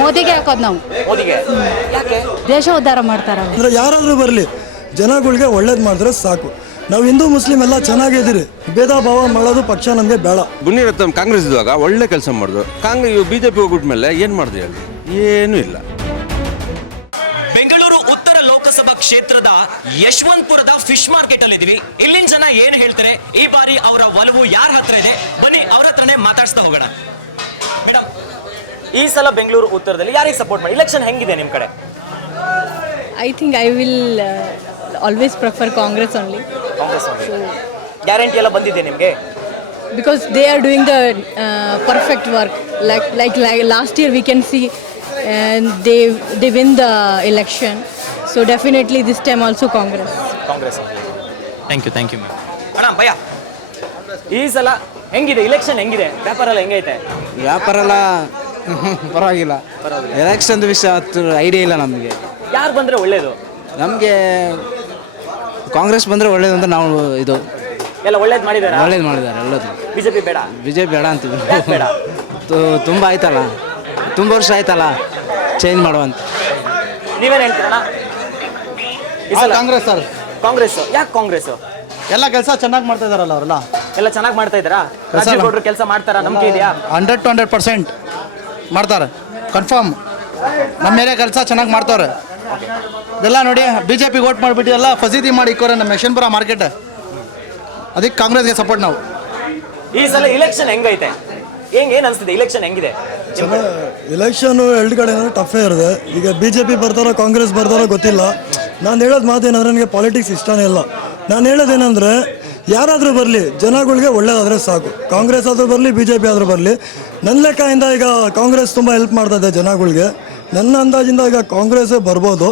ಮೋದಿಗೆ ಹಾಕೋದು ನಾವು. ಮೋದಿಗೆ ಯಾಕೆ? ದೇಶ ಉದ್ಧಾರ ಮಾಡ್ತಾರಲ್ಲ. ಅಂದರೆ ಯಾರಾದರೂ ಬರಲಿ ಜನಗಳಿಗೆ ಒಳ್ಳೇದು ಮಾಡಿದ್ರೆ ಸಾಕು. ನಾವು ಹಿಂದೂ ಮುಸ್ಲಿಂ ಎಲ್ಲ ಚೆನ್ನಾಗಿದ್ದೀರಿ, ಭೇದ ಭಾವ ಮಾಡೋದು ಪಕ್ಷ ನಮಗೆ ಬೇಡ. ಗುಣಿರತ್ನ ಕಾಂಗ್ರೆಸ್ ಇದ್ದಾಗ ಒಳ್ಳೆ ಕೆಲಸ ಮಾಡಿದ್ರು. ಬಿಜೆಪಿ ಹೋಗ್ಬಿಟ್ಮೇಲೆ ಏನು ಮಾಡಿದೆ ಹೇಳಿ? ಏನೂ ಇಲ್ಲ. ಬೆಂಗಳೂರು ಉತ್ತರ ಲೋಕಸಭಾ ಕ್ಷೇತ್ರದ ಯಶವಂತಪುರದ ಫಿಶ್ ಮಾರ್ಕೆಟ್ ಅಲ್ಲಿ ಇದೀವಿ. ಇಲ್ಲಿನ ಜನ ಏನ್ ಹೇಳ್ತಾರೆ, ಈ ಬಾರಿ ಅವರ ಒಲವು ಯಾರ ಹತ್ರ ಇದೆ, ಬನ್ನಿ ಅವ್ರ ಹತ್ರನೇ ಮಾತಾಡ್ಸ್ತಾ ಹೋಗೋಣ. ಮೇಡಮ್, ಈ ಸಲ ಬೆಂಗಳೂರು ಉತ್ತರದಲ್ಲಿ ಯಾರಿಗೆ ಸಪೋರ್ಟ್ ಮಾಡಿ? ಇಲೆಕ್ಷನ್ ಹೆಂಗಿದೆ ನಿಮ್ ಕಡೆ? I think I will always prefer Congress only. Congress guarantee ಎಲ್ಲ ಬಂದಿದೆ ನಿಮ್ಗೆ? Because they are doing the perfect work. Like last year we can see, and they win the election. So definitely this time also Congress. Congress. Thank you madam. ಭಯ, ಈ ಸಲ ಹೆಂಗಿದೆ election? ಹೆಂಗಿದೆ ವ್ಯಾಪಾರ ಎಲ್ಲ ಹೆಂಗೈತೆ? ವ್ಯಾಪಾರ ಎಲ್ಲ ಪರವಾಗಿಲ್ಲ. ಎಲೆಕ್ಷನ್ ವಿಷಯ ಐಡಿಯಾ ಇಲ್ಲ ನಮಗೆ. ಯಾರು ಬಂದ್ರೆ ಒಳ್ಳೇದು? ನಮಗೆ ಕಾಂಗ್ರೆಸ್ ಬಂದರೆ ಒಳ್ಳೇದು ಅಂತ ನಾವು ಇದು ಎಲ್ಲ ಒಳ್ಳೇದು ಮಾಡಿದಾರೆ. ಒಳ್ಳೇದು ಮಾಡಿದ್ದಾರೆ ಎಲ್ಲದು. ಬಿಜೆಪಿ ಬೇಡ? ಬಿಜೆಪಿ ಬೇಡ ಅಂತೀವಿ. ಬೇಡ? ತುಂಬ ಆಯ್ತಲ್ಲ, ತುಂಬ ವರ್ಷ ಆಯ್ತಲ್ಲ ಚೇಂಜ್ ಮಾಡುವಂತ. ನೀವೇನು ಹೇಳ್ತೀರಣ್ಣ? ಈ ಸಲ ಕಾಂಗ್ರೆಸ್ ಸರ್. ಕಾಂಗ್ರೆಸ್ ಯಾಕೆ? ಕಾಂಗ್ರೆಸ್ ಎಲ್ಲ ಕೆಲಸ ಚೆನ್ನಾಗಿ ಮಾಡ್ತಾ ಇದಾರಲ್ಲ ಅವರೆಲ್ಲ. ಎಲ್ಲ ಚೆನ್ನಾಗಿ ಮಾಡ್ತಾ ಇದ್ದಾರಾ? ರಾಜೀವ್ ಕೆಲಸ ಮಾಡ್ತಾರಾ? ನಂಬಿಕೆ ಇದೆಯಾ? 100 to 100% ಮಾಡ್ತಾರೆ, ಕನ್ಫರ್ಮ್. ನಮ್ಮ ಮೇಲೆ ಕೆಲಸ ಚೆನ್ನಾಗಿ ಮಾಡ್ತಾವ್ರೆ. ಇದೆಲ್ಲ ನೋಡಿ ಬಿಜೆಪಿ ವೋಟ್ ಮಾಡಿಬಿಟ್ಟು ಎಲ್ಲ ಫಸೀದಿ ಮಾಡಿ ಇಕ್ಕೋರೆ ನಮ್ಮ ಯಶವಂತಪುರ ಮಾರ್ಕೆಟ್. ಅದಕ್ಕೆ ಕಾಂಗ್ರೆಸ್ಗೆ ಸಪೋರ್ಟ್ ನಾವು. ಈ ಸಲ ಇಲೆಕ್ಷನ್ ಹೆಂಗೈತೆ? ಏನು ಅನಿಸ್ತಿದೆ? ಇಲೆಕ್ಷನ್ ಹೆಂಗಿದೆ? ಎಲೆಕ್ಷನ್ ಎರಡು ಕಡೆ ಟಫೇ ಇರುತ್ತೆ. ಈಗ BJP ಬರ್ತಾರೋ ಕಾಂಗ್ರೆಸ್ ಬರ್ತಾರೋ ಗೊತ್ತಿಲ್ಲ. ನಾನು ಹೇಳೋದು ಮಾತೇನಂದ್ರೆ ನನಗೆ ಪಾಲಿಟಿಕ್ಸ್ ಇಷ್ಟನೇ ಇಲ್ಲ. ನಾನು ಹೇಳೋದೇನೆಂದರೆ ಯಾರಾದರೂ ಬರಲಿ ಜನಗಳಿಗೆ ಒಳ್ಳೇದಾದರೆ ಸಾಕು. ಕಾಂಗ್ರೆಸ್ ಆದರೂ ಬರಲಿ, BJP ಆದರೂ ಬರಲಿ. ನನ್ನ ಲೆಕ್ಕದಿಂದ ಈಗ ಕಾಂಗ್ರೆಸ್ ತುಂಬ ಹೆಲ್ಪ್ ಮಾಡ್ತಾಯಿದೆ ಜನಗಳಿಗೆ. ನನ್ನ ಅಂದಾಜಿಂದ ಈಗ ಕಾಂಗ್ರೆಸ್ಸೇ ಬರ್ಬೋದು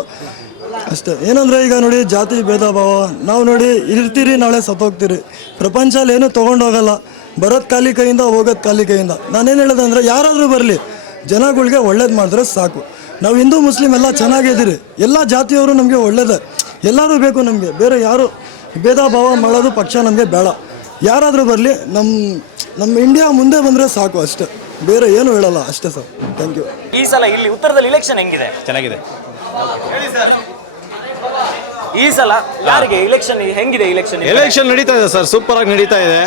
ಅಷ್ಟೇ. ಏನಂದರೆ ಈಗ ನೋಡಿ, ಜಾತಿ ಭೇದ ಭಾವ ನಾವು ನೋಡಿ ಇರ್ತೀರಿ, ನಾಳೆ ಸತ್ತೋಗ್ತೀರಿ. ಪ್ರಪಂಚದಲ್ಲಿ ಏನೂ ತೊಗೊಂಡೋಗಲ್ಲ, ಬರೋದು ಖಾಲಿ ಕೈಯಿಂದ, ಹೋಗೋದು ಖಾಲಿ ಕೈಯಿಂದ. ನಾನೇನು ಹೇಳೋದಂದರೆ ಯಾರಾದರೂ ಬರಲಿ ಜನಗಳಿಗೆ ಒಳ್ಳೇದು ಮಾಡಿದ್ರೆ ಸಾಕು. ನಾವು ಹಿಂದೂ ಮುಸ್ಲಿಂ ಎಲ್ಲ ಚೆನ್ನಾಗಿದ್ದೀರಿ, ಎಲ್ಲ ಜಾತಿಯವರು ನಮಗೆ ಒಳ್ಳೇದೇ, ಎಲ್ಲರೂ ಬೇಕು ನಮಗೆ. ಬೇರೆ ಯಾರು ಭೇದ ಭಾವ ಮಾಡೋದು ಪಕ್ಷ ನಮಗೆ ಬೇಡ. ಯಾರಾದರೂ ಬರಲಿ, ನಮ್ಮ ಇಂಡಿಯಾ ಮುಂದೆ ಬಂದರೆ ಸಾಕು ಅಷ್ಟೇ, ಬೇರೆ ಏನು ಹೇಳಲ್ಲ ಅಷ್ಟೇ ಸರ್. Thank you. ಈ ಸಲ ಇಲ್ಲಿ ಉತ್ತರದಲ್ಲಿ ಇಲೆಕ್ಷನ್ ಹೆಂಗಿದೆ? ಚೆನ್ನಾಗಿದೆ. ಈ ಸಲ ಯಾರಿಗೆ ಇಲೆಕ್ಷನ್ ಹೆಂಗಿದೆ? ಎಲೆಕ್ಷನ್ ನಡೀತಾ ಇದೆ ಸರ್, ಸೂಪರ್ ಆಗಿ ನಡೀತಾ ಇದೆ.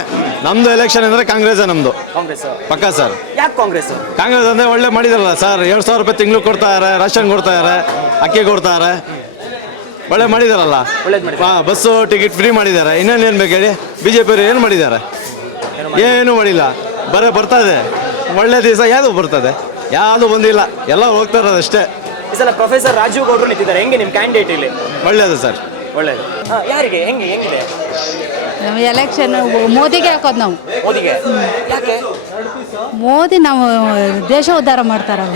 ನಮ್ದು ಎಲೆಕ್ಷನ್ ಅಂದ್ರೆ ಕಾಂಗ್ರೆಸ್. ನಮ್ದು ಕಾಂಗ್ರೆಸ್ ಪಕ್ಕ ಸರ್. ಯಾಕೆ ಕಾಂಗ್ರೆಸ್? ಕಾಂಗ್ರೆಸ್ ಅಂದ್ರೆ ಒಳ್ಳೆ ಮಾಡಿದಾರಲ್ಲ ಸರ್. 7,000 ರೂಪಾಯಿ ತಿಂಗಳು ಕೊಡ್ತಾ ಇದಾರೆ, ರೇಷನ್ ಕೊಡ್ತಾ ಇದಾರೆ, ಅಕ್ಕಿ ಕೊಡ್ತಾ ಇದಾರೆ, ಒಳ್ಳೆ ಮಾಡಿದಾರಲ್ಲ. ಬಸ್ಸು ಟಿಕೆಟ್ ಫ್ರೀ ಮಾಡಿದ್ದಾರೆ. ಇನ್ನೇನು ಬೇಕು ಹೇಳಿ? BJP ಅವರು ಏನು ಮಾಡಿದ್ದಾರೆ? ಏನು ಮಾಡಿಲ್ಲ. ಬರೀ ಬರ್ತಾ ಇದೆ. ಒಳ್ಳೆ ದಿವಸ ಯಾವುದು ಬರ್ತದೆ? ಯಾವುದು ಬಂದಿಲ್ಲ, ಎಲ್ಲ ಹೋಗ್ತಾ ಇರೋದು ಅಷ್ಟೇ. ಈ ಸಲ ಪ್ರೊಫೆಸರ್ ರಾಜೀವ್ ಗೌಡ್ರು ನಿಂತಿದ್ದಾರೆ. ಹೆಂಗೆ ನಿಮ್ಮ ಕ್ಯಾಂಡಿಡೇಟ್ ಇಲ್ಲಿ? ಒಳ್ಳೇದು ಸರ್, ಒಳ್ಳೇದು. ಯಾರಿಗೆ? ಹೆಂಗಿದೆ ನಮ್ಮ ಎಲೆಕ್ಷನ್ ಮೋದಿಗೆ ಹಾಕೋದು ನಾವು. ಮೋದಿಗೆ ಯಾಕೆ? ಮೋದಿ ನಾವು ದೇಶ ಉದ್ಧಾರ ಮಾಡ್ತಾರಲ್ಲ.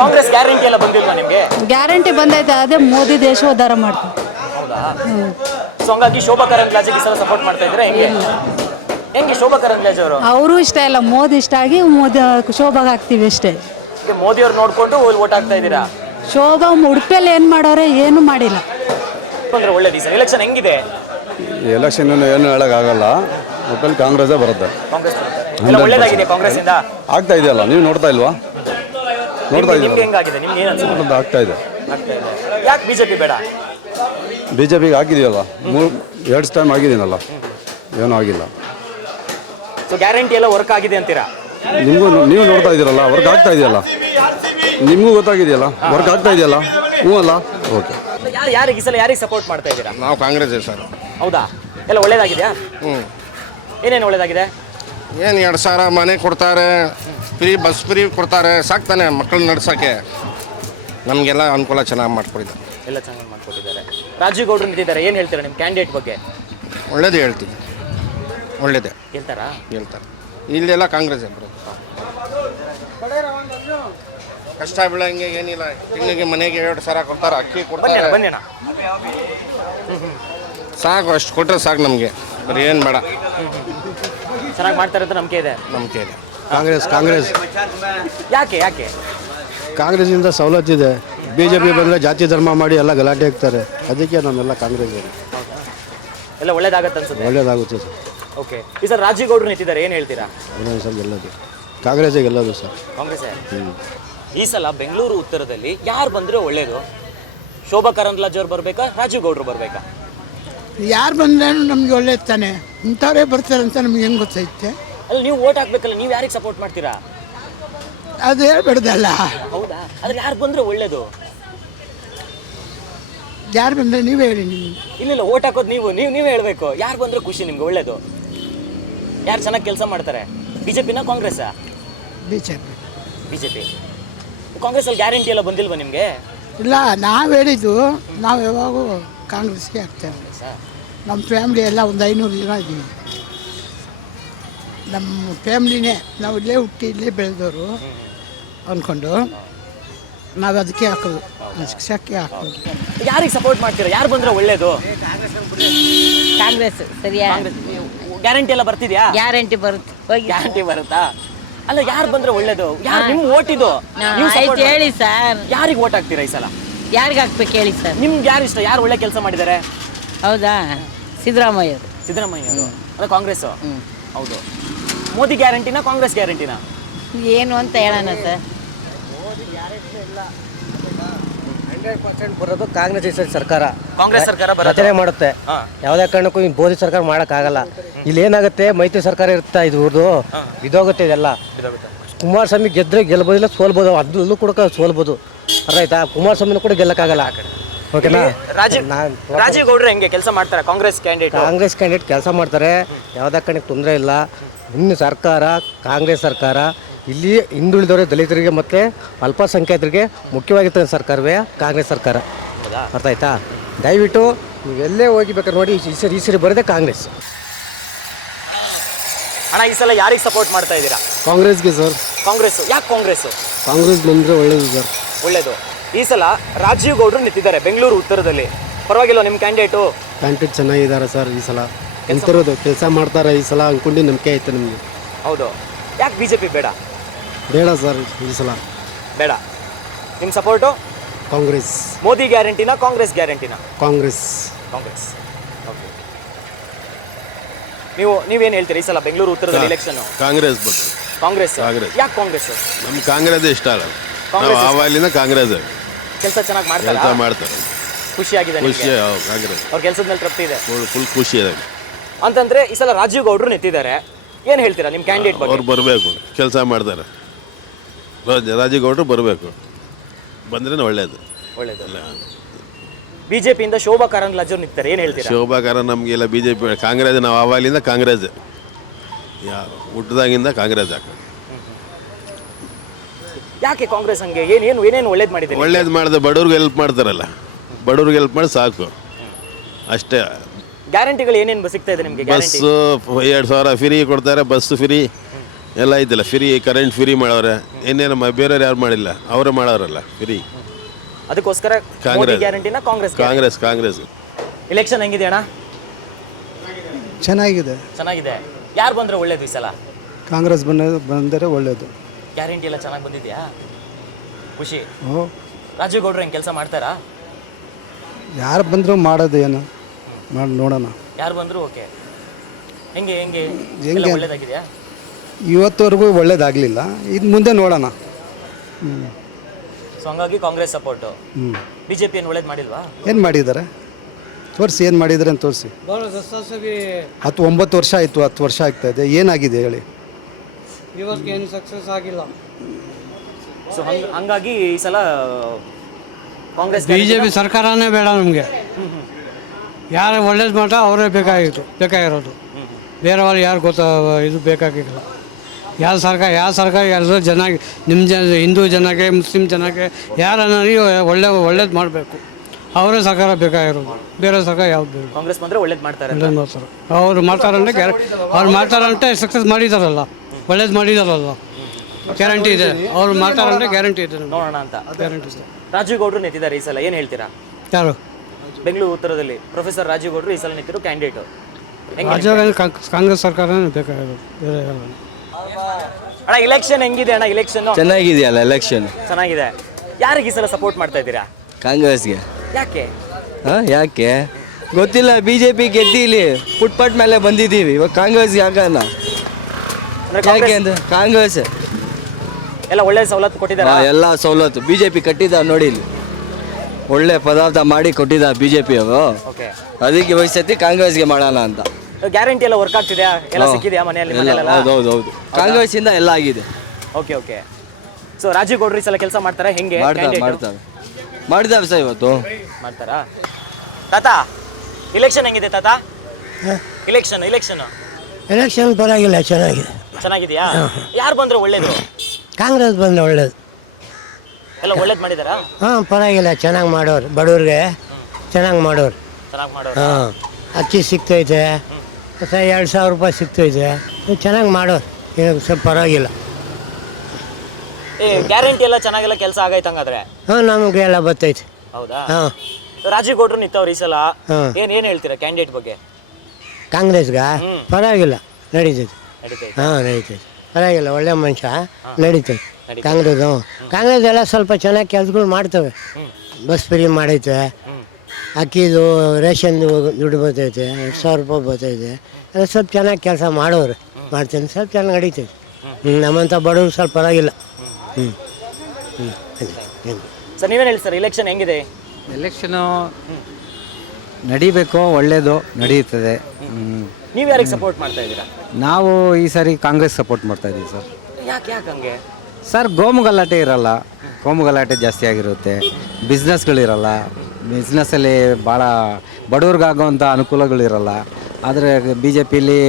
ಕಾಂಗ್ರೆಸ್ ಗ್ಯಾರಂಟಿ ಎಲ್ಲ ಬಂದಿಲ್ವಾ ನಿಮಗೆ? ಗ್ಯಾರಂಟಿ ಬಂದೈತೆ, ಅದೇ ಮೋದಿ ದೇಶ ಉದ್ಧಾರ ಮಾಡ್ತಾರೆ. ಹೌದಾ? ಸೊ ಹಂಗಾಗಿ ಶೋಭಾ ಕರಂದ್ಲಾಜೆ ಈ ಸಲ ಸಪೋರ್ಟ್ ಮಾಡ್ತಾ ಇದ್ರೆ ಹೆಂಗೆ ಶೋಭಾ ಕರಂದ್ಲಾಜೆ ಅವರು ಇಷ್ಟ ಇಲ್ಲ, ಮೋದಿ ಇಷ್ಟ ಆಗಿ ಮೋದಿ ಶೋಭಾಗ ಹಾಕ್ತೀವಿ ಅಷ್ಟೇ. ಮೋದಿ ಅವ್ರು ನೋಡ್ಕೊಂಡು ವೋಟ್ ಹಾಕ್ತಾ ಇದ್ದೀರಾ? ಶೋಭಾ ಉಡುಪಿಯಲ್ಲಿ ಏನು ಮಾಡೋರೆ? ಏನು ಮಾಡಿಲ್ಲ. ಅಂದ್ರೆ ಒಳ್ಳೇದು. ಈ ಸಲ ಎಲೆಕ್ಷನ್ ಹೆಂಗಿದೆ? ಎಲೆಕ್ಷನ್ ಏನು ಹೇಳೋಕ್ಕಾಗಲ್ಲ. ಒಟ್ಟಲ್ಲಿ ಕಾಂಗ್ರೆಸ್ಸೇ ಬರುತ್ತೆ. ಕಾಂಗ್ರೆಸ್ ಎಲ್ಲ ಒಳ್ಳೇದಾಗಿದೆ ಕಾಂಗ್ರೆಸ್ ಇಂದ. ಆಗ್ತಾ ಇದೆಯಲ್ಲ, ನೀವು ನೋಡ್ತಾ ಇಲ್ವಾ? ನೋಡ್ತಾ ನಿಮ್ಗೆ ಹೆಂಗಾಗಿದೆ? ನಿಮ್ಗೆ ಏನು ಅನ್ಸುತ್ತೆ? ಆಗ್ತಾ ಇದೆ. ಯಾಕೆ BJP ಬೇಡ? BJPಗೆ ಹಾಕಿದೆಯಲ್ಲ, 2 ಟೈಮ್ ಆಗಿದ್ದೀನಲ್ಲ, ಏನೂ ಆಗಿಲ್ಲ. ಸೊ ಗ್ಯಾರಂಟಿ ಎಲ್ಲ ವರ್ಕ್ ಆಗಿದೆ ಅಂತೀರಾ? ನೀವು ನೋಡ್ತಾ ಇದ್ದೀರಲ್ಲ, ವರ್ಕ್ ಆಗ್ತಾ ಇದೆಯಲ್ಲ, ನಿಮಗೂ ಗೊತ್ತಾಗಿದೆಯಲ್ಲ, ವರ್ಕ್ ಆಗ್ತಾ ಇದೆಯಲ್ಲ. ಹ್ಞೂ ಅಲ್ಲ? ಓಕೆ. ಯಾರಿಗೆ ಈ ಸಲ ಯಾರಿಗೆ ಸಪೋರ್ಟ್ ಮಾಡ್ತಾ ಇದ್ದೀರಾ? ನಾವು ಕಾಂಗ್ರೆಸ್ ಸರ್. ಹೌದಾ? ಎಲ್ಲ ಒಳ್ಳೇದಾಗಿದೆಯಾ? ಏನೇನು ಒಳ್ಳೇದಾಗಿದೆ? ಏನು 2,000 ಮನೆ ಕೊಡ್ತಾರೆ, ಫ್ರೀ ಬಸ್ ಫ್ರೀ ಕೊಡ್ತಾರೆ, ಸಾಕ್ತಾನೆ ಮಕ್ಕಳು ನಡ್ಸೋಕ್ಕೆ. ನಮಗೆಲ್ಲ ಅನುಕೂಲ ಚೆನ್ನಾಗಿ ಮಾಡ್ಕೊಟ್ಟಿದ್ದಾರೆ. ಎಲ್ಲ ಚೆನ್ನಾಗಿ ಮಾಡ್ಕೊಟ್ಟಿದ್ದಾರೆ. ರಾಜೀವ್ ಗೌಡ್ರು ನಿಂತಿದ್ದಾರೆ. ಏನು ಹೇಳ್ತೀರಾ ನಿಮ್ಮ ಕ್ಯಾಂಡಿಡೇಟ್ ಬಗ್ಗೆ? ಒಳ್ಳೇದೇ ಹೇಳ್ತೀವಿ, ಒಳ್ಳೇದೇ ಹೇಳ್ತಾರಾ? ಹೇಳ್ತಾರೆ. ಇಲ್ಲೆಲ್ಲ ಕಾಂಗ್ರೆಸ್ ಬರೋದು. ಕಷ್ಟ ಬೀಳಂಗೆ ಏನಿಲ್ಲ. ತಿಂಗಳಿಗೆ ಮನೆಗೆ 2,000 ಕೊಡ್ತಾರೆ, ಅಕ್ಕಿ ಕೊಡ್ತಾರೆ. ಬನ್ನಿ ಸಾಕು, ಅಷ್ಟು ಕೊಟ್ಟರೆ ಸಾಕು ನಮಗೆ, ಬರೀ ಏನು ಬೇಡ. ಚೆನ್ನಾಗಿ ಮಾಡ್ತಾರೆ ಅಂತ ನಂಬಿಕೆ ಇದೆ. ಕಾಂಗ್ರೆಸ್ ಯಾಕೆ? ಕಾಂಗ್ರೆಸ್ಸಿಂದ ಸವಲತ್ತಿದೆ. BJP ಬಂದರೆ ಜಾತಿ ಧರ್ಮ ಮಾಡಿ ಎಲ್ಲ ಗಲಾಟೆ ಆಗ್ತಾರೆ. ಅದಕ್ಕೆ ನಮ್ಮೆಲ್ಲ ಕಾಂಗ್ರೆಸ್ ಎಲ್ಲ ಒಳ್ಳೇದಾಗತ್ತೆ ಅನ್ಸುತ್ತೆ. ಒಳ್ಳೇದಾಗುತ್ತೆ ಸರ್. ಓಕೆ. ಈ ಸರ್ ರಾಜೀವ್ ಗೌಡ್ರು ನಿಂತಿದ್ದಾರೆ. ಏನು ಹೇಳ್ತೀರಾ? ಸರ್ ಗೆಲ್ಲೋದು. ಕಾಂಗ್ರೆಸ್ಸಿಗೆ ಗೆಲ್ಲೋದು ಸರ್. ಕಾಂಗ್ರೆಸ್. ಈ ಸಲ ಬೆಂಗಳೂರು ಉತ್ತರದಲ್ಲಿ ಯಾರು ಬಂದ್ರೆ ಒಳ್ಳೇದು? ಶೋಭಾ ಕರಂದ್ಲಾಜೆ ಅವ್ರು ಬರ್ಬೇಕಾ, ರಾಜೀವ್ ಗೌಡ್ರು ಬರ್ಬೇಕಾ? ಯಾರು ಬಂದ್ರೂ ನಮ್ಗೆ ಒಳ್ಳೇದು ತಾನೆ. ಇಂಥವರೇ ಬರ್ತಾರೆ ಅಂತ ನಮ್ಗೆ ಹೆಂಗೆ ಗೊತ್ತೈತೆ? ಅಲ್ಲ, ನೀವು ಓಟ್ ಹಾಕ್ಬೇಕಲ್ಲ, ನೀವು ಯಾರಿಗೆ ಸಪೋರ್ಟ್ ಮಾಡ್ತೀರಾ? ಅದು ಹೇಳ್ಬೇಡ್ದಲ್ಲ. ಹೌದಾ? ಆದ್ರೆ ಯಾರು ಬಂದ್ರೆ ಒಳ್ಳೇದು? ಯಾರು ಬಂದರೆ ನೀವೇ ಹೇಳಿ. ನೀವು ಇಲ್ಲ, ಓಟ್ ಹಾಕೋದು ನೀವೇ ಹೇಳ್ಬೇಕು. ಯಾರು ಬಂದ್ರೆ ಖುಷಿ ನಿಮ್ಗೆ, ಒಳ್ಳೇದು? ಯಾರು ಚೆನ್ನಾಗಿ ಕೆಲಸ ಮಾಡ್ತಾರೆ? ಬಿಜೆಪಿನ ಕಾಂಗ್ರೆಸ್? ಬಿಜೆಪಿ. ಬಿಜೆಪಿ. ಕಾಂಗ್ರೆಸ್ ಅಲ್ಲಿ ಗ್ಯಾರಂಟಿ ಎಲ್ಲ ಬಂದಿಲ್ವಾ ನಿಮ್ಗೆ? ಇಲ್ಲ, ನಾವು ಹೇಳಿದ್ದು ನಾವು ಯಾವಾಗೂ ಕಾಂಗ್ರೆಸ್ಗೆ ಹಾಕ್ತೇವೆ. ನಮ್ಮ ಫ್ಯಾಮ್ಲಿ ಎಲ್ಲ ಒಂದು 500 ಜನ ಇದ್ದೀವಿ. ನಮ್ಮ ಫ್ಯಾಮ್ಲಿನೇ ನಾವು ಇಲ್ಲೇ ಹುಟ್ಟಿ ಇಲ್ಲೇ ಬೆಳೆದವರು ಅಂದ್ಕೊಂಡು ನಾವು ಅದಕ್ಕೆ ಹಾಕೋದು, ಶಿಕ್ಷಕ್ಕೆ ಹಾಕೋದು. ಯಾರಿಗೆ ಸಪೋರ್ಟ್ ಮಾಡ್ತೀರಾ? ಯಾರು ಬಂದ್ರೆ ಒಳ್ಳೇದು? ಕಾಂಗ್ರೆಸ್ ಸರಿಯಾ? ಗ್ಯಾರಂಟಿ ಎಲ್ಲ ಬರ್ತಿದ್ಯಾ? ಗ್ಯಾರಂಟಿ ಬರುತ್ತೆ. ಗ್ಯಾರಂಟಿ ಬರುತ್ತಾ? ಅಲ್ಲ, ಯಾರು ಬಂದ್ರೆ ಒಳ್ಳೇದು? ಯಾರು ನಿಮ್ ಓಟ್ ಇದು? ಆಯ್ತು ಹೇಳಿ ಸರ್, ಯಾರಿಗೆ ಓಟ್ ಹಾಕ್ತೀರಾ ಈ ಸಲ? ಯಾರಿಗೆ ಹಾಕ್ಬೇಕು ಹೇಳಿ ಸರ್? ನಿಮ್ಗೆ ಯಾರು ಇಷ್ಟ? ಯಾರು ಒಳ್ಳೆ ಕೆಲಸ ಮಾಡಿದ್ದಾರೆ? ಹೌದಾ? ಸಿದ್ದರಾಮಯ್ಯ ಅವರು. ಸಿದ್ದರಾಮಯ್ಯ ಅವರು ಅಂದ್ರೆ ಕಾಂಗ್ರೆಸ್. ಹೌದು. ಮೋದಿ ಗ್ಯಾರಂಟಿನ ಕಾಂಗ್ರೆಸ್ ಗ್ಯಾರಂಟಿನ? ಏನು ಅಂತ ಹೇಳೋಣ ಸರ್. 100% ಬರೋದು ಕಾಂಗ್ರೆಸ್ ಸರ್ಕಾರ. ಕಾಂಗ್ರೆಸ್ ಸರ್ಕಾರ ರಚನೆ ಮಾಡುತ್ತೆ. ಯಾವುದೇ ಕಾರಣಕ್ಕೂ ಈ ಮೋದಿ ಸರ್ಕಾರ ಮಾಡೋಕ್ಕಾಗಲ್ಲ. ಇಲ್ಲಿ ಏನಾಗುತ್ತೆ, ಮೈತ್ರಿ ಸರ್ಕಾರ ಇರ್ತಾ ಇದ್ರದ್ದು ಬಿದೋಗುತ್ತೆ ಇದೆಲ್ಲ. ಕುಮಾರಸ್ವಾಮಿ ಗೆದ್ರೆ ಗೆಲ್ಬೋದಿಲ್ಲ, ಸೋಲ್ಬೋದು. ಅದ್ರಲ್ಲೂ ಕೂಡ ಸೋಲ್ಬೋದು. ಅರ್ಥ ಆಯ್ತಾ? ಕುಮಾರಸ್ವಾಮಿನೂ ಕೂಡ ಗೆಲ್ಲಕ್ಕಾಗಲ್ಲ. ಓಕೆನಾ? ರಾಜೀವ್ ಗೌಡ್ರು ಹೆಂಗೆ ಕೆಲಸ ಮಾಡ್ತಾರೆ? ಕಾಂಗ್ರೆಸ್ ಕ್ಯಾಂಡಿಡೇಟ್ ಕೆಲಸ ಮಾಡ್ತಾರೆ. ಯಾವುದೇ ಕಾರಣಕ್ಕೆ ತೊಂದರೆ ಇಲ್ಲ. ಇನ್ನು ಸರ್ಕಾರ ಕಾಂಗ್ರೆಸ್ ಸರ್ಕಾರ ಇಲ್ಲಿ ಹಿಂದುಳಿದವರು, ದಲಿತರಿಗೆ ಮತ್ತು ಅಲ್ಪಸಂಖ್ಯಾತರಿಗೆ ಮುಖ್ಯವಾಗಿರ್ತದೆ ಸರ್ಕಾರವೇ ಕಾಂಗ್ರೆಸ್ ಸರ್ಕಾರ. ಅರ್ಥ ಆಯ್ತಾ? ದಯವಿಟ್ಟು ನೀವೆಲ್ಲೇ ಹೋಗಿಬೇಕಾದ್ರೆ ನೋಡಿ, ಈ ಸರಿ ಬರೋದೇ ಕಾಂಗ್ರೆಸ್. ಅಣ್ಣ, ಈ ಸಲ ಯಾರಿಗೆ ಸಪೋರ್ಟ್ ಮಾಡ್ತಾ ಇದ್ದೀರಾ? ಕಾಂಗ್ರೆಸ್ಗೆ ಸರ್. ಕಾಂಗ್ರೆಸ್. ಯಾಕೆ ಕಾಂಗ್ರೆಸ್? ಕಾಂಗ್ರೆಸ್ ಬಂದರೆ ಒಳ್ಳೇದು ಸರ್. ಒಳ್ಳೇದು. ಈ ಸಲ ರಾಜೀವ್ ಗೌಡ್ರು ನಿಂತಿದ್ದಾರೆ ಬೆಂಗಳೂರು ಉತ್ತರದಲ್ಲಿ. ಪರವಾಗಿಲ್ಲ ನಿಮ್ಮ ಕ್ಯಾಂಡಿಡೇಟು? ಕ್ಯಾಂಡಿಡೇಟ್ ಚೆನ್ನಾಗಿದ್ದಾರೆ ಸರ್. ಈ ಸಲ ಎಂಥರದು ಕೆಲಸ ಮಾಡ್ತಾರೆ ಈ ಸಲ ಅಂದ್ಕೊಂಡು ನಂಬಿಕೆ ಆಯ್ತು ನಮಗೆ. ಹೌದು. ಯಾಕೆ ಬಿಜೆಪಿ ಬೇಡ? ಬೇಡ ಸರ್, ಈ ಸಲ ಬೇಡ. ನಿಮ್ಮ ಸಪೋರ್ಟು ಕಾಂಗ್ರೆಸ್. ಮೋದಿ ಗ್ಯಾರಂಟಿನ ಕಾಂಗ್ರೆಸ್ ಗ್ಯಾರಂಟಿನ? ಕಾಂಗ್ರೆಸ್. ಕಾಂಗ್ರೆಸ್. ಓಕೆ. ನೀವೇನು ಹೇಳ್ತೀರಿ ಈ ಸಲ ಬೆಂಗಳೂರು ಉತ್ತರದಲ್ಲಿ ಎಲೆಕ್ಷನ್? ಕಾಂಗ್ರೆಸ್ ಕಾಂಗ್ರೆಸ್. ಕಾಂಗ್ರೆಸ್. ಯಾಕೆ ಕಾಂಗ್ರೆಸ್? ನಮ್ಗೆ ಕಾಂಗ್ರೆಸ್ ಇಷ್ಟ ಅಲ್ಲ. ಕಾಂಗ್ರೆಸ್ ಆವಾಗಲಿಂದ ಕಾಂಗ್ರೆಸ್ ಕೆಲಸ ಚೆನ್ನಾಗಿ ಮಾಡ್ತಾರೆ. ಖುಷಿಯಾಗಿದೆ ನಿಮಗೆ? ಕಾಂಗ್ರೆಸ್ ಅವ್ರ ಕೆಲಸದ ಮೇಲೆ ತೃಪ್ತಿ ಇದೆ? ಫುಲ್ ಖುಷಿ ಇದೆ. ಅಂತಂದ್ರೆ ಈ ಸಲ ರಾಜೀವ್ ಗೌಡ್ರು ನಿಂತಿದ್ದಾರೆ, ಏನು ಹೇಳ್ತೀರಾ ನಿಮ್ಮ ಕ್ಯಾಂಡಿಡೇಟ್ ಬಗ್ಗೆ? ಅವ್ರು ಬರಬೇಕು, ಕೆಲಸ ಮಾಡ್ತಾರೆ. ರಾಜೀವ್ ಗೌಡ್ರು ಬರಬೇಕು, ಬಂದ್ರೆ ಒಳ್ಳೇದು. ಒಳ್ಳೇದಲ್ಲ. ಬಿಜೆಪಿಯಿಂದ ಶೋಭಾ ಕರಂದ್ಲಾಜೆ ಅವ್ರು ನಿಂತಾರೆ, ಏನು ಹೇಳ್ತೀರಾ? ಶೋಭಾ ಕರಂದ್ ನಮಗೆಲ್ಲ ಬಿಜೆಪಿ, ಕಾಂಗ್ರೆಸ್. ನಾವು ಆವಾಗಲಿಂದ ಕಾಂಗ್ರೆಸ್, ಹುಟ್ಟದಾಗಿಂದ ಕಾಂಗ್ರೆಸ್ ಹಾಕ. ಯಾಕೆ ಕಾಂಗ್ರೆಸ್ ಹಂಗೆ? ಏನೇನು ಒಳ್ಳೇದು ಮಾಡಿದೆ? ಒಳ್ಳೇದು ಮಾಡಿದೆ, ಬಡವ್ರಿಗೆ ಹೆಲ್ಪ್ ಮಾಡ್ತಾರಲ್ಲ, ಬಡವ್ರಿಗೆ ಹೆಲ್ಪ್ ಮಾಡಿ ಸಾಕು ಅಷ್ಟೇ. ಗ್ಯಾರಂಟಿಗಳು ಏನೇನು ಸಿಗ್ತಾ ಇದೆ ನಿಮಗೆ? ಬಸ್ಸು 2,000 ಫ್ರೀ ಕೊಡ್ತಾರೆ, ಬಸ್ಸು ಫ್ರೀ ಎಲ್ಲ ಐತಿಲ್ಲ. ಫ್ರೀ ಕರೆಂಟ್ ಫ್ರೀ ಮಾಡವ್ರೆ. ಇನ್ನೇನು ಬೇರೆಯವ್ರು ಯಾರು ಮಾಡಿಲ್ಲ, ಅವರೇ ಮಾಡೋರಲ್ಲ ಫ್ರೀ. ಅದಕ್ಕೋಸ್ಕರ ಕಾಂಗ್ರೆಸ್ ಗ್ಯಾರಂಟಿನ ಕಾಂಗ್ರೆಸ್? ಕಾಂಗ್ರೆಸ್. ಎಲೆಕ್ಷನ್ ಹೆಂಗಿದೆ ಅಣ್ಣ? ಚೆನ್ನಾಗಿದೆ. ಚೆನ್ನಾಗಿದೆ. ಯಾರು ಬಂದರೆ ಒಳ್ಳೇದು ಈ ಸಲ? ಕಾಂಗ್ರೆಸ್ ಬಂದರೆ ಒಳ್ಳೆಯದು. ಗ್ಯಾರಂಟಿ ಎಲ್ಲ ಚೆನ್ನಾಗಿ ಬಂದಿದೆಯಾ? ಖುಷಿ. ರಾಜೀವ್ ಗೌಡ್ರು ಹೆಂಗೆ ಕೆಲಸ ಮಾಡ್ತಾರಾ? ಯಾರು ಬಂದರೂ ಮಾಡೋದು ಏನು ಮಾಡಿ ನೋಡೋಣ. ಯಾರು ಬಂದರೂ ಓಕೆ. ಹೆಂಗೆ ಒಳ್ಳೇದಾಗಿದೆಯಾ? ಇವತ್ತವರೆಗೂ ಒಳ್ಳೇದಾಗಲಿಲ್ಲ, ಇದು ಮುಂದೆ ನೋಡೋಣ. ಸೊ ಹಂಗಾಗಿ ಕಾಂಗ್ರೆಸ್ ಸಪೋರ್ಟು. ಬಿಜೆಪಿ ಏನು ಒಳ್ಳೇದು ಮಾಡಿಲ್ವಾ? ಏನು ಮಾಡಿದ್ದಾರೆ ತೋರಿಸಿ, ಏನು ಮಾಡಿದ್ದಾರೆ ಅಂತ ತೋರಿಸಿ. 9 ವರ್ಷ ಆಯಿತು, 10 ವರ್ಷ ಆಗ್ತಾಯಿದೆ, ಏನಾಗಿದೆ ಹೇಳಿ? ಇವತ್ತಿಗೆ ಏನು ಸಕ್ಸಸ್ ಆಗಿಲ್ಲ. ಸೊ ಹಂಗಾಗಿ ಈ ಸಲ ಕಾಂಗ್ರೆಸ್ BJP ಸರ್ಕಾರನೇ ಬೇಡ ನಮಗೆ. ಯಾರು ಒಳ್ಳೇದು ಮಾಡ ಅವರೇ ಬೇಕಾಗಿರೋದು. ಬೇರೆಯವರು ಯಾರು ಇದು ಬೇಕಾಗಿಲ್ಲ. ಯಾವ ಸರ್ಕಾರ ಎಲ್ಲರೂ ಜನ, ನಿಮ್ಮ ಹಿಂದೂ ಜನಕ್ಕೆ, ಮುಸ್ಲಿಂ ಜನಕ್ಕೆ ಯಾರನ್ನ ಒಳ್ಳೇದು ಮಾಡಬೇಕು. ಅವರೇ ಸರ್ಕಾರ ಬೇಕಾಗಿರೋದು, ಬೇರೆ ಸರ್ಕಾರ ಯಾವ್ದು ಬೇಕು? ಕಾಂಗ್ರೆಸ್ ಬಂದರೆ ಒಳ್ಳೇದು ಮಾಡ್ತಾರೆ. ಅವ್ರು ಮಾಡ್ತಾರಂటే ಸಕ್ಸಸ್ ಮಾಡಿದಾರಲ್ಲ, ಒಳ್ಳೇದು ಮಾಡಿದಾರಲ್ಲ, ಗ್ಯಾರಂಟಿ ಇದೆ. ಅವ್ರು ಮಾಡ್ತಾರಂటే ಗ್ಯಾರಂಟಿ ಇದೆ. ನೋಡೋಣ ಅಂತ ಗ್ಯಾರಂಟಿ. ರಾಜೀವ್ ಗೌಡ್ರು ನಿಂತಿದ್ದಾರೆ ಈ ಸಲ, ಏನು ಹೇಳ್ತೀರಾ? ಯಾರು? ಬೆಂಗಳೂರು ಉತ್ತರದಲ್ಲಿ ಪ್ರೊಫೆಸರ್ ರಾಜೀವ್ ಗೌಡ್ರು ಈ ಸಲ ನಿಂತಿರೋ ಕ್ಯಾಂಡಿಡೇಟು. ಕಾಂಗ್ರೆಸ್ ಸರ್ಕಾರನೇ ಬೇಕಾಗಿರೋದು, ಬೇರೆ ಅಣ್ಣ ಇಲೆಕ್ಷನ್ ಹೆಂಗಿದೆ ಅಣ್ಣ? ಇಲೆಕ್ಷನ್ ಚೆನ್ನಾಗಿದೆಯಲ್ಲ? ಎಲೆಕ್ಷನ್ ಚೆನ್ನಾಗಿದೆ. ಯಾರಿಗೆ ಈ ಸಲ ಸಪೋರ್ಟ್ ಮಾಡ್ತಾ ಇದ್ದೀರಾ? ಕಾಂಗ್ರೆಸ್ಗೆ. ಯಾಕೆ? ಯಾಕೆ ಗೊತ್ತಿಲ್ಲ. BJP ಗೆದ್ದಿ ಇಲ್ಲಿ ಫುಟ್ಪಾತ್ ಮೇಲೆ ಬಂದಿದ್ದೀವಿ, ಇವಾಗ ಕಾಂಗ್ರೆಸ್ಗೆ ಹಾಕೋಣ. ಯಾಕೆ ಅಂದ್ರೆ ಕಾಂಗ್ರೆಸ್ ಎಲ್ಲ ಒಳ್ಳೆ ಸವಲತ್ತು ಕೊಟ್ಟಿದ್ದಾರೆ. ಎಲ್ಲ ಸವಲತ್ತು BJP ಕಟ್ಟಿದ ನೋಡಿ ಇಲ್ಲಿ ಒಳ್ಳೆ ಪದಾರ್ಥ ಮಾಡಿ ಕೊಟ್ಟಿದ್ದ BJP ಅವರು. ಓಕೆ, ಅದಕ್ಕೆ ವಹಿಸತಿ ಕಾಂಗ್ರೆಸ್ಗೆ ಮಾಡೋಣ ಅಂತ. ಗ್ಯಾರಂಟಿ ಎಲ್ಲ ವರ್ಕ್ ಆಗ್ತಿದೆಯಾ? ಎಲ್ಲ ಸಿಕ್ಕಿದೆಯಾ ಮನೆಯಲ್ಲಿ? ಹೌದು ಕಾಂಗ್ರೆಸ್ ಇಂದ ಎಲ್ಲ ಆಗಿದೆ. ಓಕೆ. ಸೊ ರಾಜೀವ್ ಗೌಡ್ರು ಈ ಸಲ ಕೆಲಸ ಮಾಡ್ತಾರೆ ಹೆಂಗೆ? ಮಾಡಿದಾವೆ ಸರ್ ಇವತ್ತು ಮಾಡ್ತಾರಾ? ತಾತ ಇಲೆಕ್ಷನ್ ಹೆಂಗಿದೆ ತಾತ? ಇಲೆಕ್ಷನ್ ಎಲೆಕ್ಷನ್ ಪರವಾಗಿಲ್ಲ, ಚೆನ್ನಾಗಿದೆ. ಚೆನ್ನಾಗಿದೆಯಾ? ಯಾರು ಬಂದ್ರೆ ಒಳ್ಳೇದು? ಕಾಂಗ್ರೆಸ್ ಬಂದರೆ ಒಳ್ಳೇದು. ಎಲ್ಲ ಒಳ್ಳೇದು ಮಾಡಿದಾರಾ? ಹಾಂ, ಪರವಾಗಿಲ್ಲ, ಚೆನ್ನಾಗಿ ಮಾಡೋರು, ಬಡವ್ರಿಗೆ ಚೆನ್ನಾಗಿ ಮಾಡೋರು. ಚೆನ್ನಾಗಿ ಮಾಡೋರು. ಹಾಂ, ಅಕ್ಕಿ ಸಿಗ್ತೈತೆ, ಮತ್ತು 2,000 ರೂಪಾಯಿ ಸಿಗ್ತೈತೆ, ಚೆನ್ನಾಗಿ ಮಾಡೋರು. ಈಗ ಸ್ವಲ್ಪ ಪರವಾಗಿಲ್ಲ. ಗ್ಯಾರಂಟಿ ಎಲ್ಲ ಚೆನ್ನಾಗೆಲ್ಲ ಕೆಲಸ ಆಗೈತೆ ಹಂಗಾದ್ರೆ? ಹಾಂ, ನಮಗೆ ಎಲ್ಲ ಬರ್ತೈತೆ. ಹೌದಾ? ಹಾಂ, ರಾಜೀವ್ ಗೌಡ್ರು ನಿಂತವ್ರು ಈ ಸಲ, ಏನ್ ಹೇಳ್ತೀರಾ ಕ್ಯಾಂಡಿಡೇಟ್ ಬಗ್ಗೆ? ಕಾಂಗ್ರೆಸ್ಗೆ ಪರವಾಗಿಲ್ಲ, ನಡೀತೈತೆ. ನಡೀತೈತೆ. ಹಾಂ, ನಡೀತೈತೆ, ಪರವಾಗಿಲ್ಲ, ಒಳ್ಳೆ ಮನುಷ್ಯ, ನಡೀತೈತೆ. ಕಾಂಗ್ರೆಸ್ ಎಲ್ಲ ಸ್ವಲ್ಪ ಚೆನ್ನಾಗಿ ಕೆಲಸಗಳು ಮಾಡ್ತವೆ. ಬಸ್ ಫ್ರೀ ಮಾಡೈತೆ, ಅಕ್ಕಿದು ರೇಷನ್ದು ದುಡ್ಡು ಬರ್ತೈತೆ, 2,000 ರೂಪಾಯಿ ಬರ್ತೈತೆ, ಎಲ್ಲ ಸ್ವಲ್ಪ ಚೆನ್ನಾಗಿ ಕೆಲಸ ಮಾಡೋರು ಮಾಡ್ತೀನಿ, ಸ್ವಲ್ಪ ಚೆನ್ನಾಗಿ ನಡೀತೈತೆ. ನಮ್ಮಂಥ ಬಡವ್ರು ಸ್ವಲ್ಪ ಪರವಾಗಿಲ್ಲ. ಸರ್ ನೀವೇನು ಹೇಳಿ ಸರ್, ಇಲೆಕ್ಷನ್ ಹೆಂಗಿದೆ? ಎಲೆಕ್ಷನು ನಡಿಬೇಕು, ಒಳ್ಳೆಯದು ನಡೀತದೆ. ನೀವು ಯಾರಿಗೆ ಸಪೋರ್ಟ್ ಮಾಡ್ತಾ ಇದ್ದೀರಾ? ನಾವು ಈ ಸಾರಿ ಕಾಂಗ್ರೆಸ್ ಸಪೋರ್ಟ್ ಮಾಡ್ತಾ ಇದ್ದೀವಿ ಸರ್. ಯಾಕೆ ಹಂಗೆ ಸರ್? ಗಲಾಟೆ ಇರಲ್ಲ, ಗಲಾಟೆ ಜಾಸ್ತಿ ಆಗಿರುತ್ತೆ, ಬಿಸ್ನೆಸ್ಗಳಿರಲ್ಲ, ಬಿಸ್ನೆಸ್ಸಲ್ಲಿ ಭಾಳ ಬಡವ್ರಿಗಾಗೋವಂಥ ಅನುಕೂಲಗಳಿರಲ್ಲ. ಆದರೆ BJPಲಿ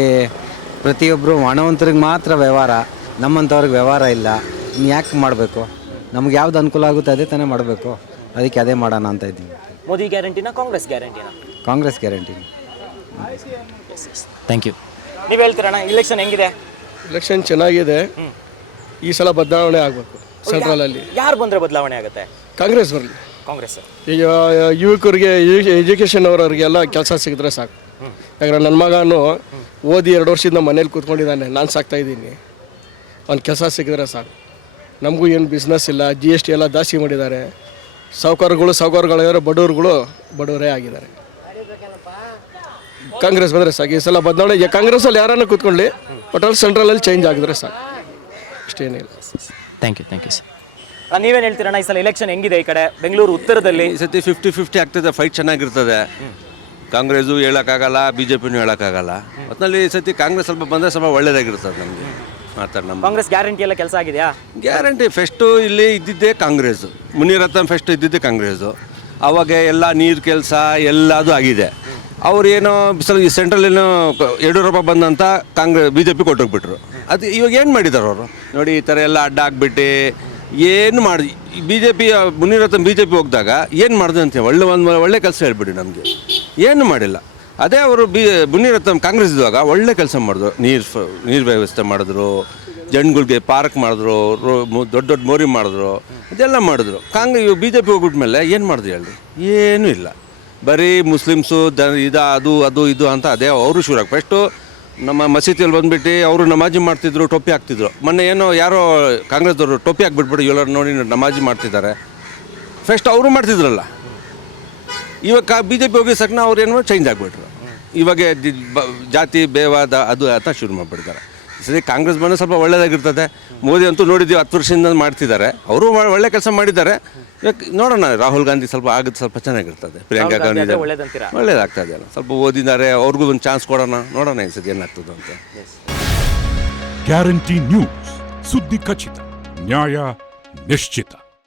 ಪ್ರತಿಯೊಬ್ಬರು ಹಣವಂತರಿಗೆ ಮಾತ್ರ ವ್ಯವಹಾರ, ನಮ್ಮಂಥವ್ರಿಗೆ ವ್ಯವಹಾರ ಇಲ್ಲ. ಇನ್ನು ಯಾಕೆ ಮಾಡಬೇಕು? ನಮ್ಗೆ ಯಾವ್ದು ಅನುಕೂಲ ಆಗುತ್ತೆ ಅದೇ ತಾನೇ ಮಾಡಬೇಕು. ಅದಕ್ಕೆ ಅದೇ ಮಾಡೋಣ ಅಂತ ಇದ್ದೀವಿ. ಮೋದಿ ಗ್ಯಾರಂಟಿನ ಕಾಂಗ್ರೆಸ್ ಗ್ಯಾರಂಟಿನ? Congress guarantee. Thank you. ನೀವು ಹೇಳ್ತೀರಣ್ಣ ಇಲೆಕ್ಷನ್ ಹೆಂಗಿದೆ? ಎಲೆಕ್ಷನ್ ಚೆನ್ನಾಗಿದೆ. ಈ ಸಲ ಬದಲಾವಣೆ ಆಗಬೇಕು ಸೆಂಟ್ರಲಲ್ಲಿ. ಯಾರು ಬಂದರೆ ಬದಲಾವಣೆ ಆಗುತ್ತೆ? ಕಾಂಗ್ರೆಸ್ ಬರಲಿ. ಕಾಂಗ್ರೆಸ್. ಈಗ ಯುವಕರಿಗೆ ಎಜುಕೇಷನ್ ಅವರವ್ರಿಗೆಲ್ಲ ಕೆಲಸ ಸಿಗಿದ್ರೆ ಸಾಕು. ಯಾಕಂದ್ರೆ ನನ್ನ ಮಗನು ಓದಿ 2 ವರ್ಷದಿಂದ ಮನೇಲಿ ಕೂತ್ಕೊಂಡಿದ್ದಾನೆ, ನಾನು ಸಾಕ್ತಾ ಇದ್ದೀನಿ. ಅವ್ನು ಕೆಲಸ ಸಿಕ್ಕಿದ್ರೆ ಸಾಕು. ನಮಗೂ ಏನು ಬಿಸ್ನೆಸ್ ಇಲ್ಲ, GST ಎಲ್ಲ ಜಾಸ್ತಿ ಮಾಡಿದ್ದಾರೆ. ಸಾಹುಕಾರಗಳಿದ್ದಾರೆ, ಬಡವರೇ ಆಗಿದ್ದಾರೆ. ಕಾಂಗ್ರೆಸ್ ಬಂದರೆ ಸಾಕು. ಈ ಸಲ ಬದಲಾವಣೆ. ಈಗ ಕಾಂಗ್ರೆಸ್ಸಲ್ಲಿ ಯಾರನ್ನ ಕೂತ್ಕೊಳ್ಳಿ, ಒಟ್ಟಲ್ಲಿ ಸೆಂಟ್ರಲಲ್ಲಿ ಚೇಂಜ್ ಆಗಿದ್ರೆ ಸಾಕು, ಅಷ್ಟೇನಿಲ್ಲ. Thank you sir. ನೀವೇನು ಹೇಳ್ತೀರಣ್ಣ ಈ ಸಲ ಇಲೆಕ್ಷನ್ ಹೆಂಗಿದೆ ಈ ಕಡೆ ಬೆಂಗಳೂರು ಉತ್ತರದಲ್ಲಿ? ಈ ಸತಿ 50-50 ಆಗ್ತದೆ, ಫೈಟ್ ಚೆನ್ನಾಗಿರ್ತದೆ. ಕಾಂಗ್ರೆಸ್ಸು ಹೇಳೋಕ್ಕಾಗಲ್ಲ, BJPನೂ ಹೇಳೋಕ್ಕಾಗಲ್ಲ. ಒಟ್ಟಿನಲ್ಲಿ ಈ ಸತಿ ಕಾಂಗ್ರೆಸ್ ಸ್ವಲ್ಪ ಬಂದರೆ ಸ್ವಲ್ಪ ಒಳ್ಳೇದಾಗಿರ್ತದೆ ನಮಗೆ. ಕಾಂಗ್ರೆಸ್ ಗ್ಯಾರಂಟಿ ಎಲ್ಲ ಕೆಲಸ ಆಗಿದೆಯಾ? ಗ್ಯಾರಂಟಿ ಫೆಸ್ಟು ಇಲ್ಲಿ ಇದ್ದಿದ್ದೇ ಕಾಂಗ್ರೆಸ್, ಮುನಿರತ್ನ ಫೆಸ್ಟ್ ಇದ್ದಿದ್ದೇ ಕಾಂಗ್ರೆಸ್ಸು. ಅವಾಗ ಎಲ್ಲ ನೀರು ಕೆಲಸ ಎಲ್ಲದು ಆಗಿದೆ. ಅವ್ರು ಏನೋ ಈ ಸೆಂಟ್ರಲ್ಲೇನೋ ಯಡಿಯೂರಪ್ಪ ಬಂದಂತ BJP ಕೊಟ್ಟೋಗ್ಬಿಟ್ರು. ಅದು ಇವಾಗ ಏನು ಮಾಡಿದ್ದಾರೆ ಅವರು ನೋಡಿ, ಈ ಥರ ಎಲ್ಲ ಅಡ್ಡ ಹಾಕ್ಬಿಟ್ಟು ಏನು ಮಾಡಿ BJP ಮುನಿರತ್ನ BJP ಹೋಗಿದಾಗ ಏನು ಮಾಡಿದೆ ಅಂತ ಒಳ್ಳೆ ಕೆಲಸ ಹೇಳ್ಬಿಡಿ. ನಮಗೆ ಏನು ಮಾಡಿಲ್ಲ. ಅದೇ ಅವರು ಮುನಿರತ್ನ ಕಾಂಗ್ರೆಸ್ ಇದ್ದಾಗ ಒಳ್ಳೆ ಕೆಲಸ ಮಾಡಿದ್ರು. ನೀರು ವ್ಯವಸ್ಥೆ ಮಾಡಿದ್ರು, ಜನಗಳಿಗೆ ಪಾರ್ಕ್ ಮಾಡಿದ್ರು, ದೊಡ್ಡ ಮೋರಿ ಮಾಡಿದ್ರು, ಇದೆಲ್ಲ ಮಾಡಿದ್ರು. BJP ಹೋಗ್ಬಿಟ್ಮೇಲೆ ಏನು ಮಾಡಿದ್ರು ಹೇಳಿ? ಏನೂ ಇಲ್ಲ. ಬರೀ ಮುಸ್ಲಿಮ್ಸು ಇದು ಅಂತ ಅದೇ ಅವರು ಶುರು. ಫಸ್ಟು ನಮ್ಮ ಮಸೀದಿಯಲ್ಲಿ ಬಂದುಬಿಟ್ಟು ಅವರು ನಮಾಜಿ ಮಾಡ್ತಿದ್ರು, ಟೊಪ್ಪಿ ಹಾಕ್ತಿದ್ರು. ಮೊನ್ನೆ ಯಾರೋ ಕಾಂಗ್ರೆಸ್ದವರು ಟೊಪ್ಪಿ ಹಾಕ್ಬಿಟ್ಬಿಟ್ಟು ಎಲ್ಲರೂ ನೋಡಿ ನಮಾಜಿ ಮಾಡ್ತಿದ್ದಾರೆ. ಫಸ್ಟ್ ಅವರು ಮಾಡ್ತಿದ್ರಲ್ಲ, ಇವಾಗ BJP ಹೋಗಿ ಸಕ್ನ ಅವ್ರು ಏನೋ ಚೇಂಜ್ ಆಗಿಬಿಟ್ರು. ಇವಾಗ ಜಾತಿ ಬೇವಾದ ಅದು ಅಂತ ಶುರು ಮಾಡಿಬಿಡ್ತಾರೆ. ಸರಿ, ಕಾಂಗ್ರೆಸ್ ಬಂದರೆ ಸ್ವಲ್ಪ ಒಳ್ಳೆಯದಾಗಿರ್ತದೆ. ಮೋದಿ ಅಂತೂ ನೋಡಿದ್ದೀವಿ 10 ವರ್ಷದಿಂದ ಮಾಡ್ತಿದ್ದಾರೆ, ಅವರು ಒಳ್ಳೆ ಕೆಲಸ ಮಾಡಿದ್ದಾರೆ. ನೋಡೋಣ, ರಾಹುಲ್ ಗಾಂಧಿ ಸ್ವಲ್ಪ ಚೆನ್ನಾಗಿರ್ತದೆ. ಪ್ರಿಯಾಂಕಾ ಗಾಂಧಿ ಒಳ್ಳೇದಾಗ್ತದೆ ಅಲ್ಲ, ಸ್ವಲ್ಪ ಓದಿದ್ದಾರೆ, ಅವ್ರಿಗೂ ಒಂದು ಚಾನ್ಸ್ ಕೊಡೋಣ, ನೋಡೋಣ ಈ ಸತಿ ಏನಾಗ್ತದೆ ಅಂತ. ಗ್ಯಾರಂಟಿ ನ್ಯೂಸ್, ಸುದ್ದಿ ಖಚಿತ, ನ್ಯಾಯ ನಿಶ್ಚಿತ.